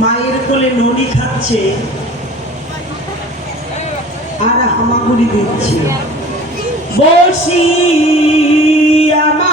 মায়ের কোলে ননি খাচ্ছে আর হামাগুড়ি দিচ্ছে। বসি আমা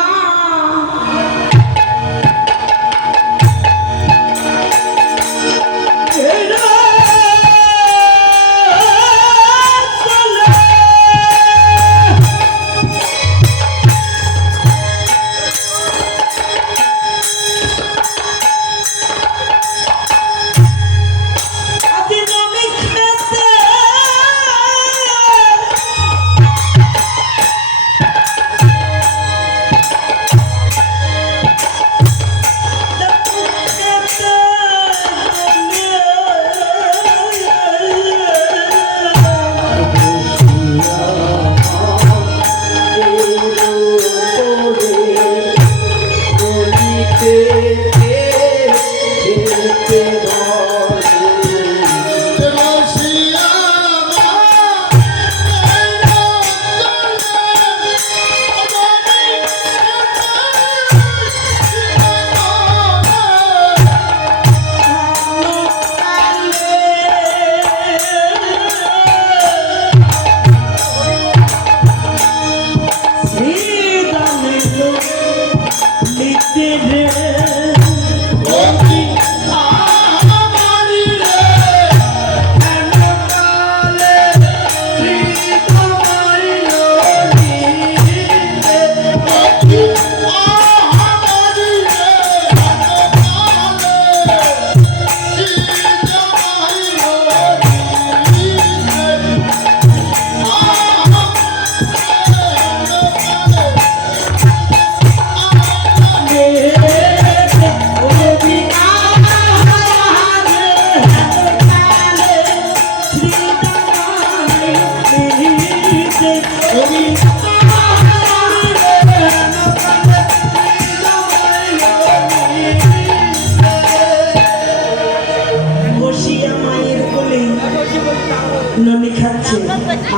ননি খাচ্ছে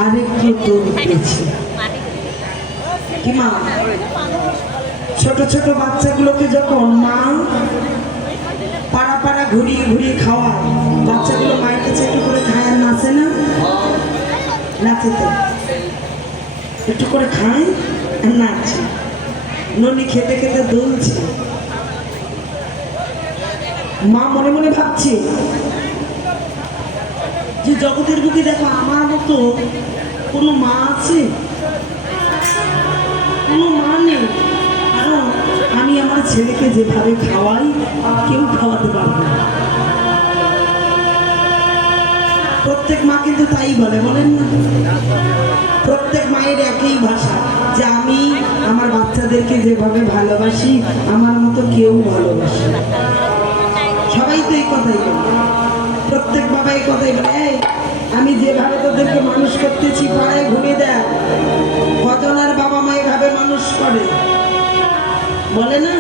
আরেকটু দৌড় পেয়েছে। কি মা, ছোট ছোট বাচ্চাগুলোকে যখন মা পাড়া পাড়া ঘুরিয়ে ঘুরিয়ে খাওয়ায়, বাচ্চাগুলো মায়ের কাছে একটু করে খায় আর নাচে না? নাচে তো, একটু করে খায় আর নাচছে। ননি খেতে খেতে দুলছে। মা মনে মনে ভাবছে যে জগতের বুকে দেখো আমার মতো কোনো মা আছে? কোনো মা নেই। কারণ আমি আমার ছেলেকে যেভাবে খাওয়াই কেউ খাওয়াতে পারবে না। প্রত্যেক মা কিন্তু তাই বলে, বলেন না? প্রত্যেক মায়ের একই ভাষা যে আমি আমার বাচ্চাদেরকে যেভাবে ভালোবাসি আমার মতো কেউ ভালোবাসে। সবাই তো এই কথাই বলে, প্রত্যেক বাবা এই কথাই বলে, আমি যেভাবে তোদেরকে মানুষ করতেছি পাড়ায় ঘুরে দেয়, কজনার বাবা মা এভাবে মানুষ করে, বলে না?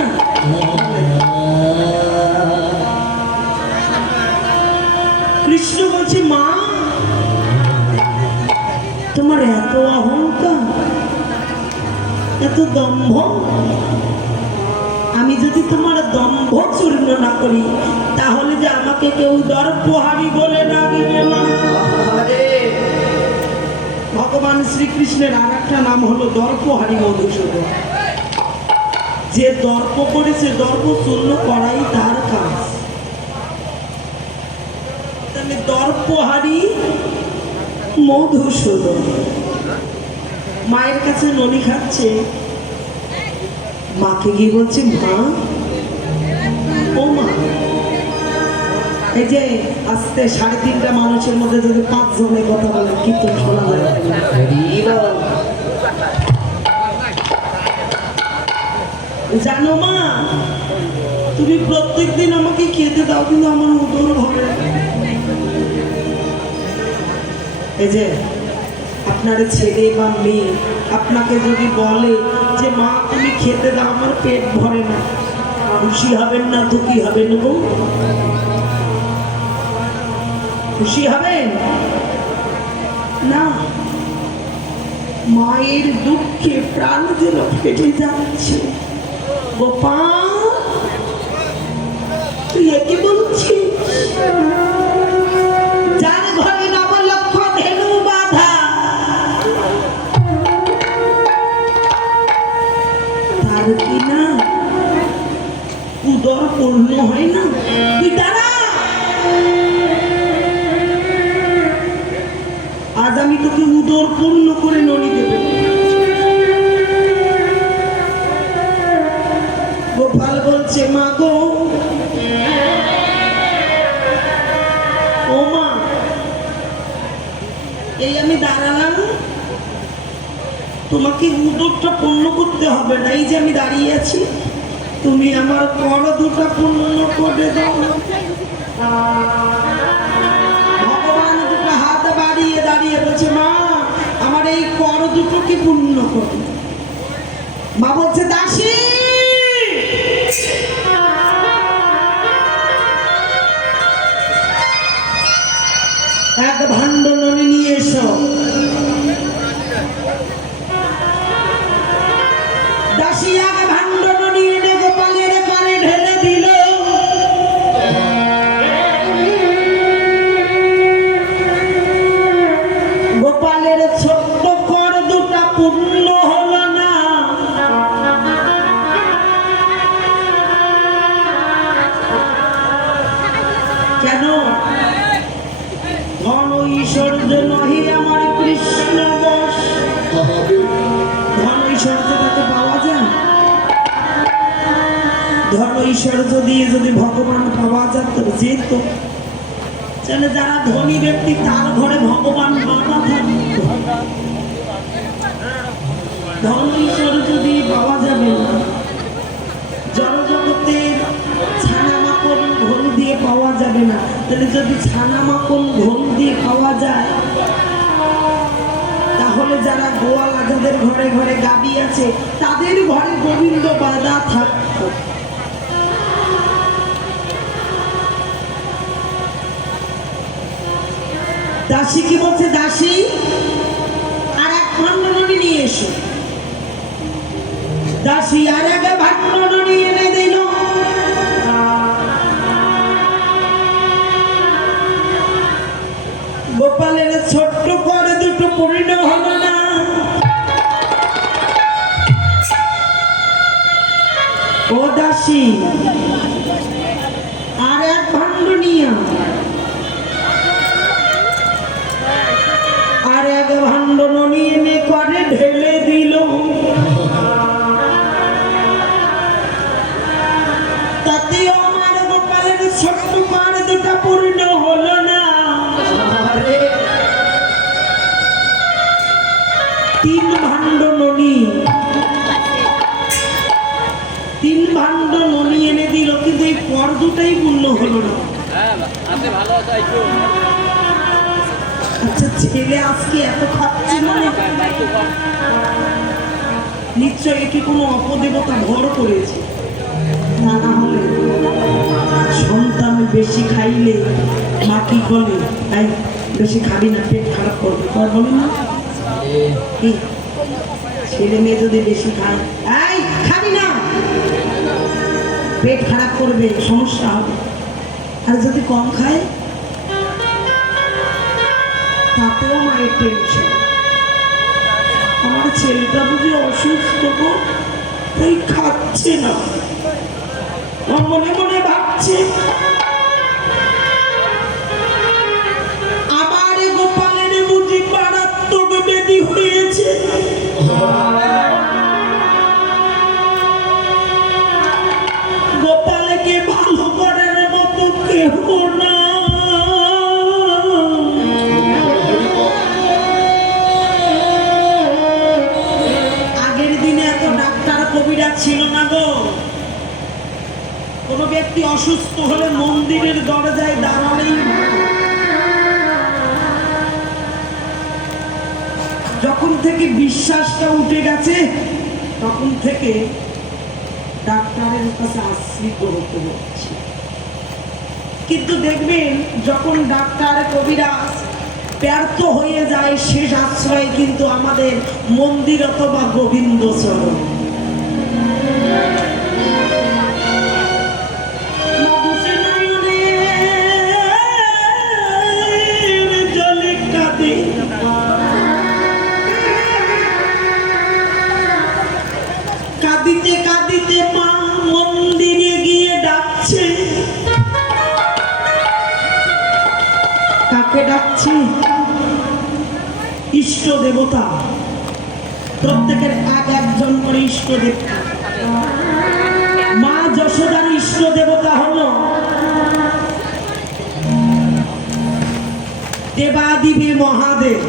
কৃষ্ণ বলছে, মা তোমার এত অহংকার, এত দম্ভ, আমি যদি তোমার দম্ভ চূর্ণ না করি তাহলে যে আমাকে কেউ দর্পহারি বলে না দিবে না। ভগবান শ্রীকৃষ্ণের আর একটা নাম হলো দর্পহারি মধুসূদন। যে দর্প করেছে দর্প চূর্ণ করাই তার কাজ। তাহলে দর্পহারি মধুসূদন মায়ের কাছে ননি খাচ্ছে। মাকে গিয়ে বলছে, মা ও মা, এই যে আজকে 3.5টা মানুষের মধ্যে যদি 5 জনের কথা বলে কীর্তন শোনা যায়। জানো মা, তুমি প্রত্যেকদিন আমাকে খেতে দাও কিন্তু আমার উদর ভরে। এই যে আপনার ছেলে বা মেয়ে আপনাকে যদি বলে যে মা তুমি খেতে দাও আমার পেট ভরে না, খুশি হবেন না দুঃখী হবেন? গো খুশি হবেন না? মায়ের দুঃখে প্রাণ যেন ফেটে যাচ্ছে। গোপাল তুই একে বলছিস? উদর পূর্ণ হয় না? তুই দাঁড়া, আজ আমি তোকে উদর পূর্ণ করে ননি দেব। গোপাল বলছে, মা গো, ও মা, এই আমি দাঁড়ালাম, তোমাকে উদরটা পূর্ণ করতে হবে না। এই যে আমি দাঁড়িয়ে আছি, তুমি আমার কর দুটা পূর্ণ করে দাও। ভগবান দুটো হাত বাড়িয়ে দাঁড়িয়ে বলছে, মা আমার এই কর দুটো কি পূর্ণ করো। মা বলছে, দাসী এক ভাণ্ড ননি নিয়ে এসো। দাসী এক ভাণ্ড ননি এনে গোপালের কানে ঢেলে দিল। গোপালের ছোট্ট কর দুটা পূর্ণ হলো না। কেন? ধন ঐশ্বর্য নহি আমার কৃষ্ণ বশ। ধন ঐশ্বর্য তাকে পাওয়া যায়? ধন ঐশ্বর্য দিয়ে যদি ভগবান পাওয়া যেত, যেত, তাহলে যারা ধনী ব্যক্তি তার ঘরে ভগবান বাধা থাকত। ধন ঐশ্বর্য দিয়ে পাওয়া যাবে না। জড়জগতের ছানামাখন ঘোল দিয়ে পাওয়া যাবে না। তাহলে যদি ছানামাখন ঘোল দিয়ে পাওয়া যায়, তাহলে যারা গোয়ালা, যাদের ঘরে ঘরে গাবি আছে, তাদের ঘরে গোবিন্দ বাধা থাকত। দাসী কি বলছে? দাসী আর এক ভাণ্ড ননি নিয়ে এসো। দাসী আর এক ভাণ্ড ননি এনে দিল। গোপালের ছোট্ট করে দুটো পূর্ণ হলো না। ও দাসী আর এক ভাণ্ড নিয়ে আর এক ভাণ্ড ননি এনে করে ঢেলে দিল। তাতেও আমার গোপালের ছোট্ট কর দুটা পূর্ণ হলো না। তিন ভাণ্ড ননি, তিন ভাণ্ড ননি এনে দিল, কিন্তু এই কর দুটাই পূর্ণ হলো না। আচ্ছা, ছেলে আজকে এত খাচ্ছে মানে নিশ্চয় একে কোনো অপদেবতা ভর করেছে। তা না হলে সন্তান বেশি খাইলে মা কি বলে, তাই বেশি খাবি না, পেট খারাপ করবে, বলে না? ছেলে মেয়ে যদি বেশি খায়, এই খাবি না, পেট খারাপ করবে, সমস্যা হবে। আর যদি কম খায়, তাতেও মায়ের টেনশন, আমার ছেলেটা বুঝি অসুস্থ, তাই খাচ্ছে না। মনে মনে ভাবছে, আমার গোপালের বুঝি মারাত্মক ব্যাধি হয়েছে। গোপালকে ভালো করার মতো কেহ না। আগের দিনে এত ডাক্তার কবিরাজ ছিল না গো। কোনো ব্যক্তি অসুস্থ হলে মন্দিরের দরজায় দাঁড়ালেই, যখন থেকে বিশ্বাসটা উঠে গেছে, তখন থেকে ডাক্তারের কাছে আশ্রিত হতে হচ্ছে। কিন্তু দেখবেন, যখন ডাক্তার কবিরাজ ব্যর্থ হয়ে যায়, শেষ আশ্রয় কিন্তু আমাদের মন্দির অথবা গোবিন্দ চরণ। কাঁদিতে কাঁদিতে মা মন্দিরে গিয়ে ভালোবাসি ইষ্ট দেবতা, প্রত্যেকের এক একজন করে ইষ্ট দেবতা। মা যশোদার ইষ্ট দেবতা হলো দেবাদিবি মহাদেব।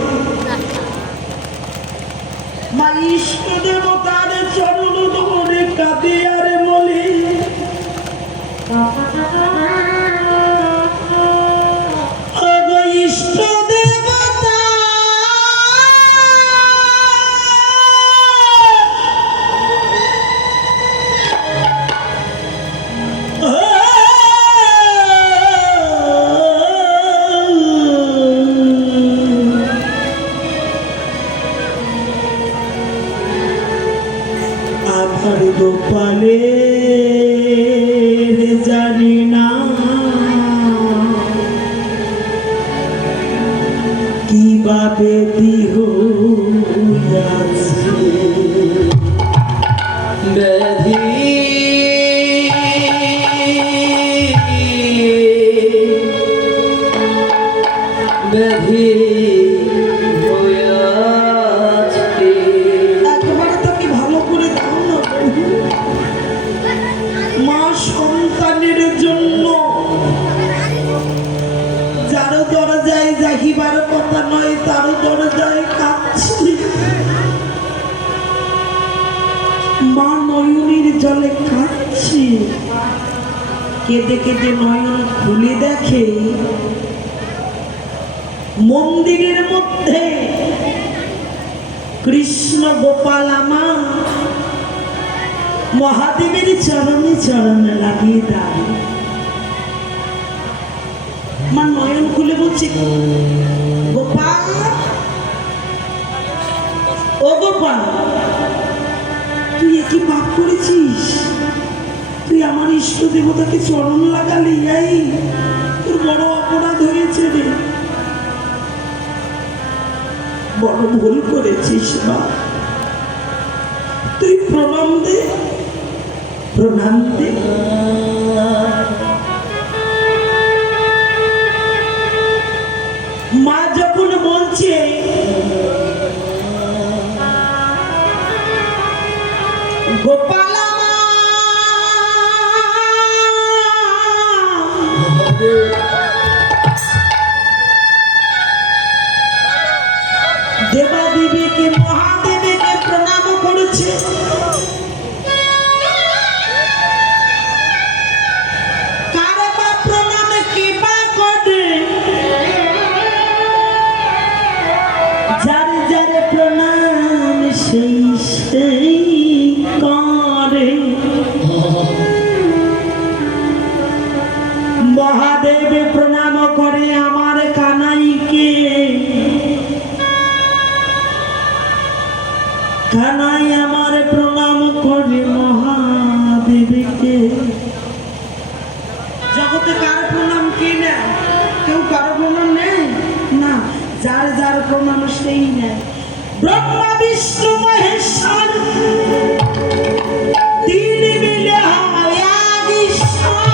মা ইষ্ট দেবতার চরণ ধরে কাঁদে আর বলে, ইষ্ট দেবতা আধার গোপালে জানি না কিভাবে দিহ ব্যাধি ব্যাধি একবারে তাকে ভালো করে দাও না। মা সন্তানের জন্য যারও দরজায় যাহিবার কথা নয় তারও দরজায় কাঁদছি। মা নয়নের জলে কাঁদছি। কেঁদে কেঁদে নয়ন খুলে দেখে মন্দিরের মধ্যে কৃষ্ণ গোপাল আমা মহাদেবের চরণে চরণে লাগিয়ে দেয়। মা নয়ন খুলে বলছে, গোপাল, ও গোপাল, তুই কি পাপ করেছিস? তুই আমার ইষ্ট দেবতাকে চরণ লাগালি, এই তোর বড় অপরাধ হয়েছে রে, বড় ভুল করেছিস। মা তুই প্রণাম দে, প্রণাম দে। মা যখন বলছে, গোপাল দেবাদেবীকে মহাদেবীকে প্রণাম করেছে। কারে বা প্রণামে কি বা করে, যারে যারে প্রণাম সেই সেই করে। মহাদেব প্রণাম করে আমার কানাইকে, কানাই আমার প্রণাম করে মহাদেবীকে। জগতে কার প্রণাম কি না? কেউ কারো প্রণাম নেই না, যার যার প্রণাম সেই নেয়। ব্রহ্মা বিষ্ণু মহেশ্বর তিন মিলে হয় এক ঈশ্বর।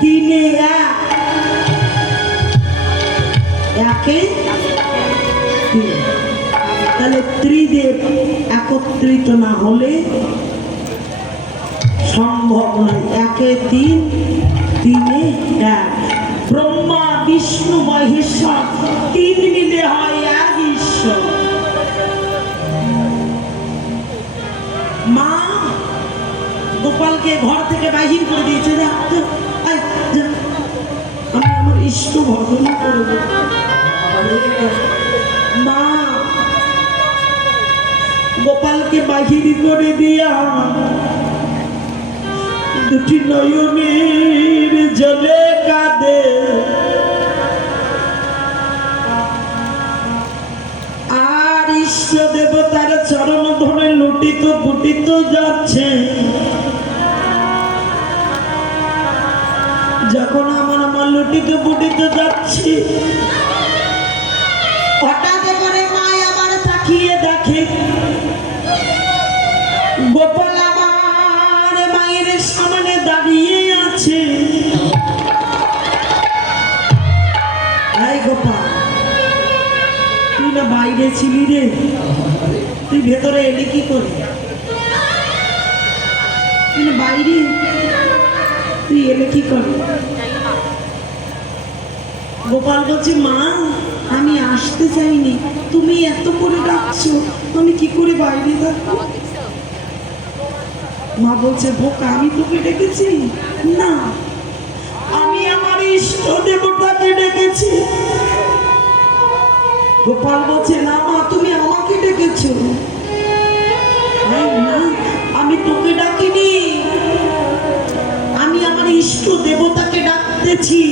তিনে এক, একে তাহলে ত্রিদেব একত্রিত না হলে সম্ভব নয়। একে তিন, তিনে এক। ব্রহ্মা বিষ্ণু মহেশ্বর তিন মিলে হয় এক ঈশ্বর। মা গোপালকে ঘর থেকে বাহির করে দিয়েছে, আমি আমার ইষ্ট ভজন করব। মা গোপালকে বাহির করে দিয়া দুটি নয়নের জলে কাঁদে। আর ইষ্ট দেবতার চরণ ধরে লুটিত পুটিত যাচ্ছে। যখন আমার মা লুটিত পুটিত যাচ্ছে, হঠাৎ করে মা আবার তাকিয়ে দেখে গোপাল আমার মায়ের সামনে দাঁড়িয়ে আছে। গেছিলি রে? তুই ভেতরে এলি কি করে? বাইরে তুই এলে কি করে? গোপাল বলছে, মা আমি আসতে চাইনি, তুমি এত করে ডাকছো, আমি কি করে বাইরে থাকবো? মা বলছে, বোকা আমি তোকে ডেকেছি না, আমি আমার ইষ্ট দেবতাকে ডেকেছি। গোপাল বলছে, না মা তুমি আমাকে ডেকেছো। না আমি তোকে ডাকিনি, আমি আমার ইষ্ট দেবতাকে ডাকতেছি।